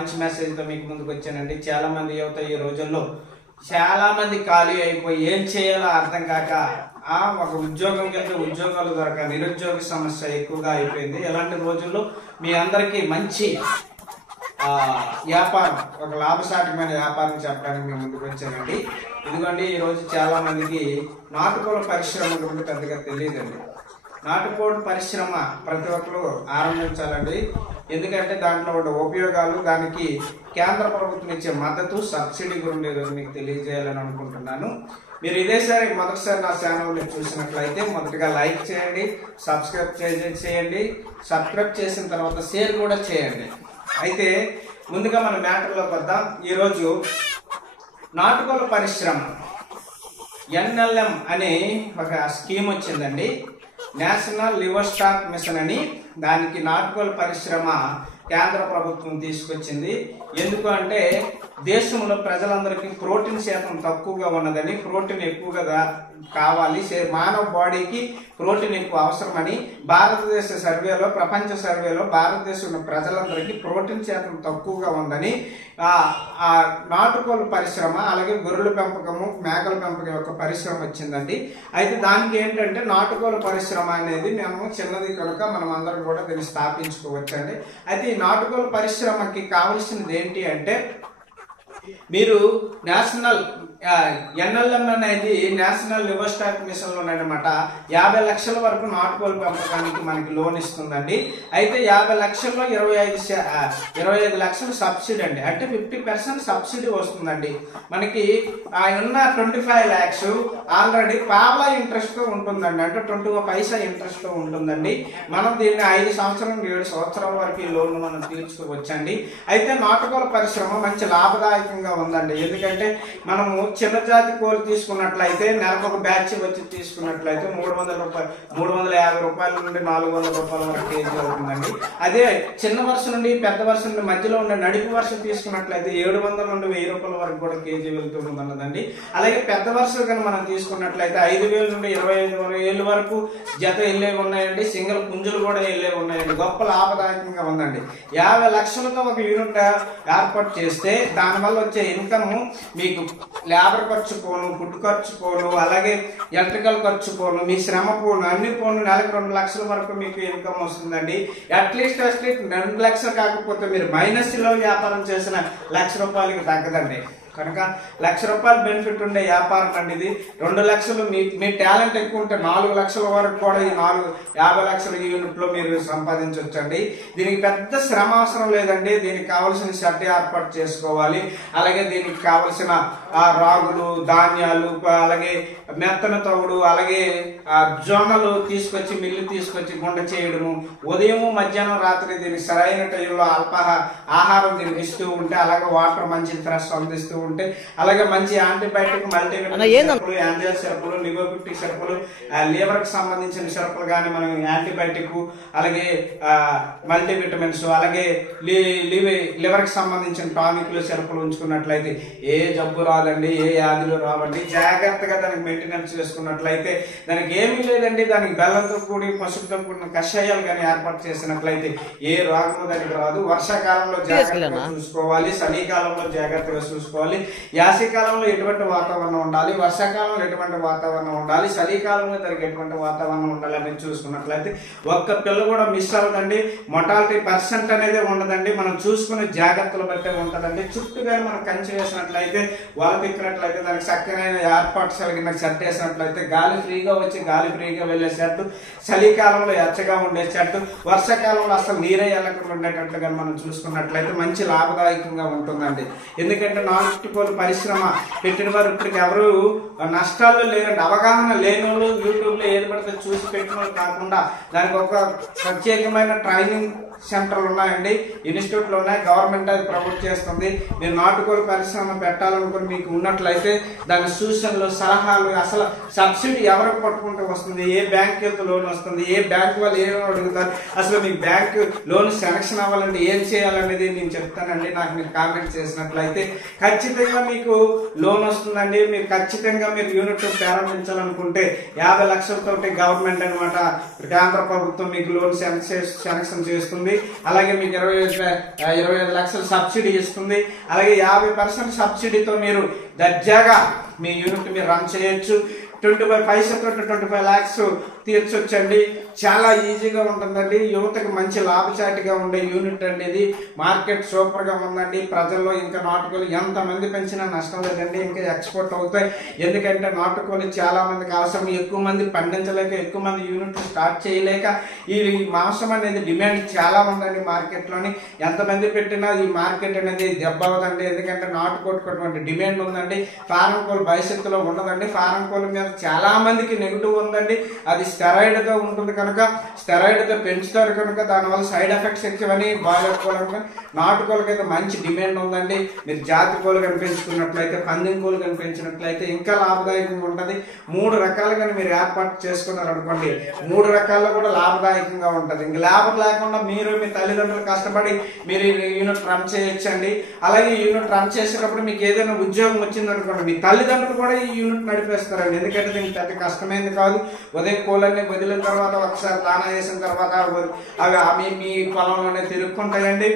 మంచి మెసేజ్ తో మీకు ముందుకు వచ్చానండి. చాలా మంది యువత ఈ రోజుల్లో చాలా మంది ఖాళీ అయిపోయి ఏం చేయాలో అర్థం కాక ఒక ఉద్యోగంకి వెళ్తే ఉద్యోగాలు దొరక నిరుద్యోగ సమస్య ఎక్కువగా అయిపోయింది. ఇలాంటి రోజుల్లో మీ అందరికీ మంచి వ్యాపారం, ఒక లాభసాటిమైన వ్యాపారం చెప్పడానికి మేము ముందుకు వచ్చానండి. ఎందుకంటే ఈ రోజు చాలా మందికి నాటుకోళ్ల పరిశ్రమ గురించి పెద్దగా తెలియదండి. నాటుకోళ్ల పరిశ్రమ ప్రతి ఒక్కరు ఆరంభించాలండి. ఎందుకంటే దాంట్లో ఉన్న ఉపయోగాలు, దానికి కేంద్ర ప్రభుత్వం ఇచ్చే మద్దతు, సబ్సిడీ గురించి మీకు తెలియజేయాలని అనుకుంటున్నాను. మీరు ఇదేసారి మొదటిసారి నా ఛానల్ని చూసినట్లయితే మొదటగా లైక్ చేయండి, సబ్స్క్రైబ్ చేయండి. సబ్స్క్రైబ్ చేసిన తర్వాత షేర్ కూడా చేయండి. అయితే ముందుగా మన మ్యాటర్లోకి వద్దాం. ఈరోజు నాటుకోళ్ల పరిశ్రమ NLM అనే ఒక స్కీమ్ వచ్చిందండి. నేషనల్ లివర్ స్టాక్ మిషన్ అని. దానికి నాటుకోళ్ల పరిశ్రమ కేంద్ర ప్రభుత్వం తీసుకొచ్చింది. ఎందుకు అంటే దేశంలో ప్రజలందరికీ ప్రోటీన్ శాతం తక్కువగా ఉన్నదని, ప్రోటీన్ ఎక్కువగా కావాలి, మానవ బాడీకి ప్రోటీన్ ఎక్కువ అవసరమని భారతదేశ సర్వేలో, ప్రపంచ సర్వేలో భారతదేశంలో ప్రజలందరికీ ప్రోటీన్ శాతం తక్కువగా ఉందని ఆ నాటుకోళ్ల పరిశ్రమ, అలాగే గొర్రెల పెంపకము, మేకల పెంపకం యొక్క పరిశ్రమ వచ్చిందండి. అయితే దానికి ఏంటంటే నాటుకోళ్ల పరిశ్రమ అనేది మేము చిన్నది కనుక మనం అందరం కూడా దీన్ని స్థాపించుకోవచ్చండి. అయితే ఈ నాటుకోళ్ల పరిశ్రమకి కావలసినది ఏంటి అంటే, మీరు నేషనల్ NLM అనేది నేషనల్ లివర్ స్టాక్ మిషన్ లో అనమాట 50 లక్షల వరకు నాటుకోళ్ల పెంపకానికి మనకి లోన్ ఇస్తుందండి. అయితే 50 లక్షల్లో 25 లక్షలు సబ్సిడీ అండి. అంటే 50% సబ్సిడీ వస్తుందండి. మనకి ఉన్న 25 lakhs ఆల్రెడీ పావలా ఇంట్రెస్ట్ తో ఉంటుందండి. అంటే 21 పైసా ఇంట్రెస్ట్ తో ఉంటుందండి. మనం దీన్ని 5 సంవత్సరం 7 సంవత్సరాల వరకు ఈ లోన్ మనం తీర్చుకోవచ్చండి. అయితే నాటుకోళ్ల పరిశ్రమ మంచి లాభదాయకంగా ఉందండి. ఎందుకంటే మనము చిన్న జాతి కోళ్ళు తీసుకున్నట్లయితే నెలకు ఒక బ్యాచ్ వచ్చి తీసుకున్నట్లయితే 350 రూపాయల నుండి 400 రూపాయల వరకు కేజీ అవుతుందండి. అదే చిన్న వరుస నుండి పెద్ద వరుస నుండి మధ్యలో ఉండే నడిపి వరుస తీసుకున్నట్లయితే 700 నుండి 1000 రూపాయల వరకు కూడా కేజీ వెళ్తుందన్నదండి. అలాగే పెద్ద వరుస కానీ మనం తీసుకున్నట్లయితే 5,000 నుండి 25,000 వరకు జత వెళ్ళేవి ఉన్నాయండి. సింగిల్ పుంజులు కూడా వెళ్ళేవి ఉన్నాయండి. గొప్ప లాభదాయకంగా ఉందండి. 50 లక్షలతో ఒక యూనిట్ ఏర్పాటు చేస్తే దానివల్ల వచ్చే ఇన్కమ్ మీకు లేబర్ ఖర్చు పోను, ఫుడ్ ఖర్చు పోను, అలాగే ఎలక్ట్రికల్ ఖర్చు పోను, మీ శ్రమ పోను, అన్ని పోను నెలకు 2 లక్షల వరకు మీకు ఇన్కమ్ వస్తుందండి. అట్లీస్ట్ 2 లక్షలు కాకపోతే మీరు మైనస్ లో వ్యాపారం చేసిన 1 లక్ష రూపాయలకి తగ్గదండి. కనుక 1 లక్ష రూపాయలు బెనిఫిట్ ఉండే వ్యాపారం అండి ఇది. 2 లక్షలు మీ టాలెంట్ ఎక్కువ ఉంటే 4 లక్షల వరకు కూడా ఈ 50 లక్షల యూనిట్ లో మీరు సంపాదించవచ్చండి. దీనికి పెద్ద శ్రమ అవసరం లేదండి. దీనికి కావలసిన షెడ్ ఏర్పాటు చేసుకోవాలి. అలాగే దీనికి కావలసిన రాగులు, ధాన్యాలు, అలాగే మెత్తన తవుడు, అలాగే జొన్నలు తీసుకొచ్చి మిల్లు తీసుకొచ్చి గుండ చేయడము, ఉదయం మధ్యాహ్నం రాత్రి దీనికి సరైన టైంలో ఆహారం దీనికి ఇస్తూ ఉంటే, అలాగే వాటర్ మంచి ఫ్రెష్ అందిస్తూ ఉంటే, అలాగే మంచి యాంటీబయాటిక్, మల్టీవిటమిన్ సరుకులు, యాంజియల్ సరుకులు, లివోపిక్టిక్ సరుకులు, లివర్ కి సంబంధించిన సరుకులు కానీ మనం యాంటీబయాటిక్, అలాగే మల్టీవిటమిన్స్, అలాగే లివర్ కి సంబంధించిన టానిక్లు సరుకులు ఉంచుకున్నట్లయితే ఏ జబ్బు రాదండి, ఏ వ్యాధులు రావండి. జాగ్రత్తగా దానికి మెయింటెనెన్స్ చేసుకున్నట్లయితే దానికి ఏమీ లేదండి. దానికి బెల్లంతో కూడి పసుపుతో కూడిన కషాయాలు కానీ ఏర్పాటు చేసినట్లయితే ఏ రోగము దానికి రాదు. వర్షాకాలంలో జాగ్రత్తగా చూసుకోవాలి, చలికాలంలో జాగ్రత్తగా చూసుకోవాలి, యాసకాలంలో ఎటువంటి వాతావరణం ఉండాలి, వర్షాకాలంలో ఎటువంటి వాతావరణం ఉండాలి, చలికాలంలో దానికి ఎటువంటి వాతావరణం ఉండాలి అనేది చూసుకున్నట్లయితే ఒక్క పిల్ల కూడా మిస్ అవ్వదండి. మొటాలిటీ % అనేది ఉండదండి. మనం చూసుకునే జాగ్రత్తలు బట్టే ఉంటుందండి. చుట్టూగా మనం కంచి వేసినట్లయితే, వల తిక్కినట్లయితే, దానికి చక్కనైన ఏర్పాటు కలిగిన షెడ్ వేసినట్లయితే గాలి ఫ్రీగా వచ్చి గాలి ఫ్రీగా వెళ్లే షెడ్, చలికాలంలో ఎచ్చగా ఉండే షెడ్, వర్షాకాలంలో అసలు నీరే వెళ్ళకుండా ఉండేటట్లుగా మనం చూసుకున్నట్లయితే మంచి లాభదాయకంగా ఉంటుందండి. ఎందుకంటే నాటుకోళ్ల పరిశ్రమ పెట్టిన వారు ఇప్పటికి ఎవరు నష్టాల్లో లేరండి. అవగాహన లేని వాళ్ళు యూట్యూబ్ లో ఏది పడితే చూసి పెట్టిన వాళ్ళు కాకుండా దానికి ఒక ప్రత్యేకమైన ట్రైనింగ్ సెంటర్లు ఉన్నాయండి, ఇన్స్టిట్యూట్లు ఉన్నాయి. గవర్నమెంట్ అది ప్రమోట్ చేస్తుంది. మీరు నాటుకోళ్ల పరిశ్రమ పెట్టాలనుకుని మీకు ఉన్నట్లయితే దాని సూచనలు, సలహాలు, అసలు సబ్సిడీ ఎవరికి పట్టుకుంటూ వస్తుంది, ఏ బ్యాంక్ యొక్క లోన్ వస్తుంది, ఏ బ్యాంక్ వాళ్ళు ఏమో అడుగుతారు, అసలు మీ బ్యాంక్ లోన్ సెలక్షన్ అవ్వాలంటే ఏం చేయాలనేది నేను చెప్తానండి. నాకు మీరు కామెంట్ చేసినట్లయితే ఖచ్చితంగా మీకు లోన్ వస్తుందండి. మీరు ఖచ్చితంగా మీరు యూనిట్ ప్రారంభించాలనుకుంటే 50 లక్షలతోటి గవర్నమెంట్ అనమాట, కేంద్ర ప్రభుత్వం మీకు లోన్ సెలక్షన్ చేస్తుంది. ఇస్తుంది. అలాగే మీకు 25 లక్షల సబ్సిడీ ఇస్తుంది. అలాగే 50% సబ్సిడీతో మీరు దర్జాగా మీ యూనిట్ మీరు రన్ చేయొచ్చు. 25 పైసతో 25 lakhs తీర్చొచ్చండి. చాలా ఈజీగా ఉంటుందండి. యువతకు మంచి లాభసాటిగా ఉండే యూనిట్ అండి ఇది. మార్కెట్ సూపర్ గా ఉందండి. ప్రజల్లో ఇంకా నాటుకోలు ఎంతమంది పెంచినా నష్టం లేదండి, ఇంకా ఎక్స్పోర్ట్ అవుతాయి. ఎందుకంటే నాటుకోలు చాలా మందికి అవసరం. ఎక్కువ మంది పండించలేక, ఎక్కువ మంది యూనిట్లు స్టార్ట్ చేయలేక ఈ మాంసం అనేది డిమాండ్ చాలా ఉందండి మార్కెట్లోని. ఎంతమంది పెట్టినా ఈ మార్కెట్ అనేది దెబ్బ అవదండి. ఎందుకంటే నాటుకోటుకు డిమాండ్ ఉందండి. ఫారం కోళ్ళు భవిష్యత్తులో ఉండదండి. ఫారం కోళ్ళ మీద చాలా మందికి నెగిటివ్ ఉందండి. అది స్టెరాయిడ్ గా ఉంటుంది కనుక, స్టెరాయిడ్ తో పెంచుతారు కనుక దానివల్ల సైడ్ ఎఫెక్ట్స్ ఎక్కువని బాయిలర్ కోళ్ళ నాటుకోళ్ళకి అయితే మంచి డిమాండ్ ఉందండి. మీరు జాతి కోళ్ళు కనిపించుకున్నట్లయితే, పందెం కోళ్ళు కనిపించినట్లయితే ఇంకా లాభదాయకంగా ఉంటుంది. 3 రకాలుగా మీరు ఏర్పాటు చేసుకున్నారు అనుకోండి, 3 రకాల్లో కూడా లాభదాయకంగా ఉంటుంది. ఇంక లాభం లేకుండా మీరు మీ తల్లిదండ్రులు కష్టపడి మీరు యూనిట్ రన్ చేయొచ్చండి. అలాగే ఈ యూనిట్ రన్ చేసేటప్పుడు మీకు ఏదైనా ఉద్యోగం వచ్చింది అనుకోండి, మీ తల్లిదండ్రులు కూడా ఈ యూనిట్ నడిపేస్తారండి. ఎందుకంటే దీనికి పెద్ద కష్టమైంది కాదు. ఉదయం కోళ్ళన్నీ వదిలిన తర్వాత ఒకసారి దానా చేసిన తర్వాత అవి మీ పొలంలోనే తిరుగుకుంటాయండి.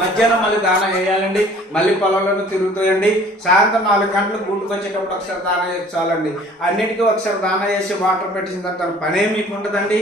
మధ్యాహ్నం మళ్ళీ దానా వేయాలండి, మళ్ళీ పొలంలోనే తిరుగుతాయండి. సాయంత్రం 4 గంటలకు గూటుకు వచ్చేటప్పుడు ఒకసారి దానా చేసి చాలండి. అన్నిటికీ ఒకసారి దానా చేసి వాటర్ పెట్టిన తర్వాత పనే మీకు ఉంటుందండి.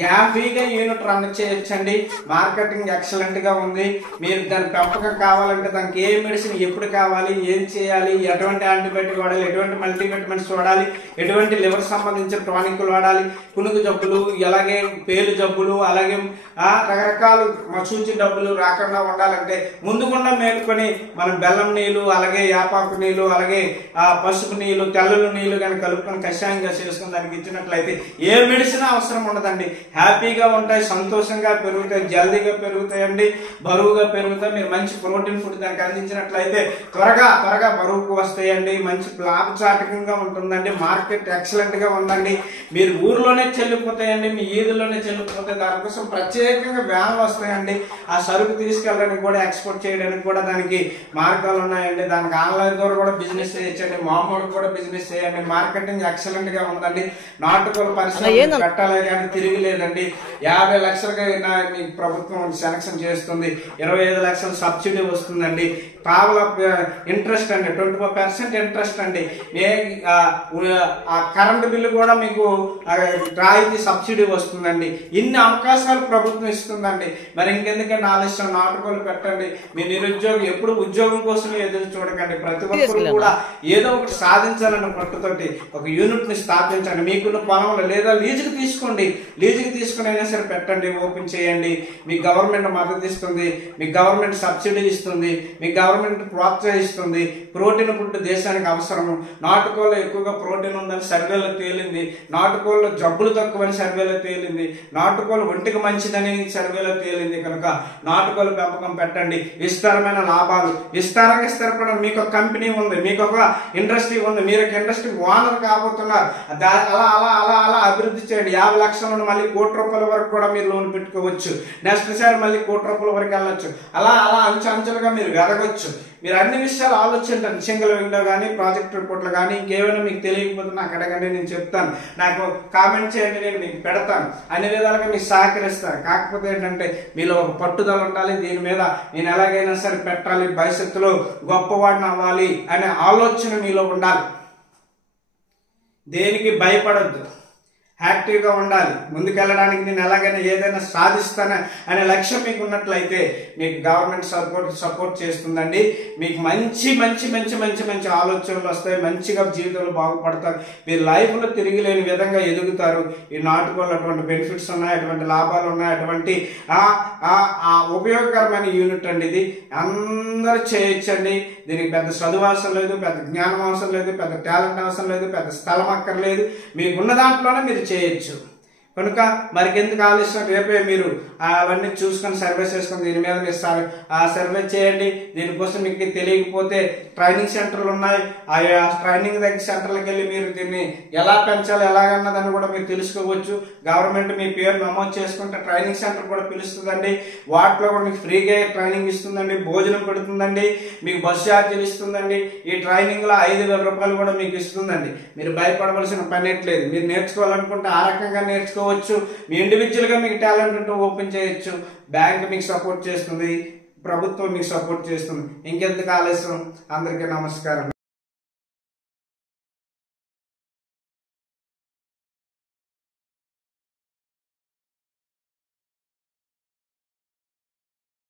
హ్యాపీగా యూనిట్ రన్ చేయొచ్చండి. మార్కెటింగ్ ఎక్సలెంట్ గా ఉంది. మీరు దాని పెంపకం కావాలంటే దానికి ఏ మెడిసిన్ ఎప్పుడు కావాలి, ఏం చేయాలి, ఎటువంటి యాంటీబయాటిక్ వాడాలి, ఎటువంటి మల్టీవిటమిన్స్ వాడాలి, ఎటువంటి లివర్ సంబంధించిన టానిక్లు వాడాలి, పునుగు జబ్బులు, అలాగే పేలు జబ్బులు, అలాగే రకరకాల మసూచి డబ్బులు రాకుండా ఉండాలంటే ముందుకుండా మేలుకొని మనం బెల్లం నీళ్లు, అలాగే యాపాకు నీళ్లు, అలాగే పసుపు నీళ్లు, తెల్లలు నీళ్లు కానీ కలుపుకొని కషాయంగా చేసుకుని దానికి ఇచ్చినట్లయితే ఏ మెడిసిన్ అవసరం ఉండదండి. హ్యాపీగా ఉంటాయి, సంతోషంగా పెరుగుతాయి, జల్దీగా పెరుగుతాయండి, బరువుగా పెరుగుతాయి. మీరు మంచి ప్రోటీన్ ఫుడ్ దానికి అందించినట్లయితే త్వరగా బరువుకు వస్తాయండి. మంచి లాభసాటకంగా ఉంటుందండి. మార్కెట్ ఎక్సలెంట్ గా ఉందండి. మీరు ఊర్లోనే చెల్లిపోతాయండి, మీ ఈదుల్లోనే చెల్లిపోతాయి. దానికోసం ప్రత్యేకంగా వ్యాన్లు వస్తాయండి. ఆ సరుకు తీసుకెళ్ళడానికి కూడా, ఎక్స్పోర్ట్ చేయడానికి కూడా దానికి మార్గాలు ఉన్నాయండి. దానికి ఆన్లైన్ ద్వారా కూడా బిజినెస్ చేయొచ్చండి, మామూలు కూడా బిజినెస్ చేయండి. మార్కెటింగ్ ఎక్సలెంట్ గా ఉందండి. నాటుకోళ్ళ పరిశ్రమ పెట్టాలి కానీ తిరిగి లేదండి. 50 లక్షలుగా మీ ప్రభుత్వం సెలక్షన్ చేస్తుంది. 25 లక్షల సబ్సిడీ వస్తుందండి. పావుల ఇంట్రెస్ట్ అండి, 25% ఇంట్రెస్ట్ అండి. ఆ కరెంట్ బిల్లు కూడా మీకు రాయితీ సబ్సిడీ వస్తుందండి. ఇన్ని అవకాశాలు ప్రభుత్వం ఇస్తుందండి. మరి ఇంకెందుకంటే ఆలస్యం, నాటుకోలు పెట్టండి. మీ నిరుద్యోగం ఎప్పుడు ఉద్యోగం కోసమే ఎదురు చూడకండి. ప్రతి ఒక్కరు కూడా ఏదో ఒకటి సాధించాలన్న పట్టుతోటి ఒక యూనిట్ ని స్థాపించండి. మీకున్న పొలంలో లేదా లీజుకి తీసుకోండి, లీజుకి తీసుకుని అయినా సరే పెట్టండి, ఓపెన్ చేయండి. మీ గవర్నమెంట్ మద్దతు ఇస్తుంది, మీ గవర్నమెంట్ సబ్సిడీ ఇస్తుంది, మీ గవర్నమెంట్ ప్రోత్సహిస్తుంది. ప్రోటీన్ ఫుడ్ దేశానికి అవసరము. నాటుకోళ్ళు ఎక్కువగా ప్రోటీన్ ఉందని సర్వేలో తేలింది. నాటుకోళ్ళు జబ్బులు తక్కువని సర్వేలో తేలింది. నాటుకోళ్ళు ఒంటికి మంచిదని సర్వేలో తేలింది. కనుక నాటుకోళ్ళ పెంపకం పెట్టండి. విస్తారమైన లాభాలు, విస్తారంగా స్థిరపడం. మీకు ఒక కంపెనీ ఉంది, మీకు ఒక ఇండస్ట్రీ ఉంది, మీరు ఒక ఇండస్ట్రీ ఓనర్ కాబోతున్నారు. అలా అలా అలా అలా అభివృద్ధి చేయండి. 50 లక్షల నుండి మళ్ళీ ₹1,00,00,000 వరకు కూడా మీరు లోన్ పెట్టుకోవచ్చు. నెక్స్ట్ సారి మళ్ళీ ₹1,00,00,000 వరకు వెళ్ళొచ్చు. అలా అలా అంచెలుగా మీరు వెదగొచ్చు. మీరు అన్ని విషయాలు ఆలోచించండి. సింగిల్ విండో కానీ, ప్రాజెక్ట్ రిపోర్ట్లు కానీ, ఇంకేమైనా మీకు తెలియకపోతే నాకు అడగండి, నేను చెప్తాను. నాకు కామెంట్ చేయండి, నేను మీకు పెడతాను. అన్ని విధాలుగా మీకు సహకరిస్తాను. కాకపోతే ఏంటంటే మీలో ఒక పట్టుదల ఉండాలి. దీని మీద నేను ఎలాగైనా సరే పెట్టాలి, భవిష్యత్తులో గొప్పవాడిని అవ్వాలి అనే ఆలోచన మీలో ఉండాలి. దేనికి భయపడద్దు, యాక్టివ్గా ఉండాలి. ముందుకెళ్ళడానికి నేను ఎలాగైనా ఏదైనా సాధిస్తాను అనే లక్ష్యం మీకు ఉన్నట్లయితే మీకు గవర్నమెంట్ సపోర్ట్ చేస్తుందండి. మీకు మంచి మంచి మంచి మంచి మంచి ఆలోచనలు వస్తాయి. మంచిగా జీవితంలో బాగుపడతారు. మీరు లైఫ్లో తిరిగి లేని విధంగా ఎదుగుతారు. ఈ నాటుకోళ్ళు అటువంటి బెనిఫిట్స్ ఉన్నాయి, అటువంటి లాభాలు ఉన్నాయి, అటువంటి ఉపయోగకరమైన యూనిట్ అండి ఇది. అందరూ చేయొచ్చండి. దీనికి పెద్ద చదువు అవసరం లేదు, పెద్ద జ్ఞానం అవసరం లేదు, పెద్ద టాలెంట్ అవసరం లేదు, పెద్ద స్థలం అక్కర్లేదు. మీకున్న దాంట్లోనే మీరు చేయొచ్చు. కనుక మరికెందుకు ఆలస్యం, రేపే మీరు అవన్నీ చూసుకొని సర్వే చేసుకొని దీని మీద మీరు సర్వే చేయండి. దీనికోసం మీకు తెలియకపోతే ట్రైనింగ్ సెంటర్లు ఉన్నాయి. ఆ ట్రైనింగ్ సెంటర్లకు వెళ్ళి మీరు దీన్ని ఎలా పెంచాలి ఎలాగన్నదని కూడా మీరు తెలుసుకోవచ్చు. గవర్నమెంట్ మీ పేరు నమోదు చేసుకుంటే ట్రైనింగ్ సెంటర్ కూడా పిలుస్తుందండి. వాటిలో కూడా మీకు ఫ్రీగా ట్రైనింగ్ ఇస్తుందండి, భోజనం పెడుతుందండి, మీకు బస్ ఛార్జీలు ఇస్తుందండి. ఈ ట్రైనింగ్ లో ₹5,000 కూడా మీకు ఇస్తుందండి. మీరు భయపడవలసిన పని లేదు. మీరు నేర్చుకోవాలనుకుంటే ఆ రకంగా నేర్చుకోవచ్చు. చేసుకోవచ్చు. మీ ఇండివిజువల్ గా మీకు టాలెంట్ ఉంటే ఓపెన్ చేయొచ్చు. బ్యాంక్ మీకు సపోర్ట్ చేస్తుంది, ప్రభుత్వం మీకు సపోర్ట్ చేస్తుంది. ఇంకెందుకు ఆలస్యం? అందరికీ నమస్కారం.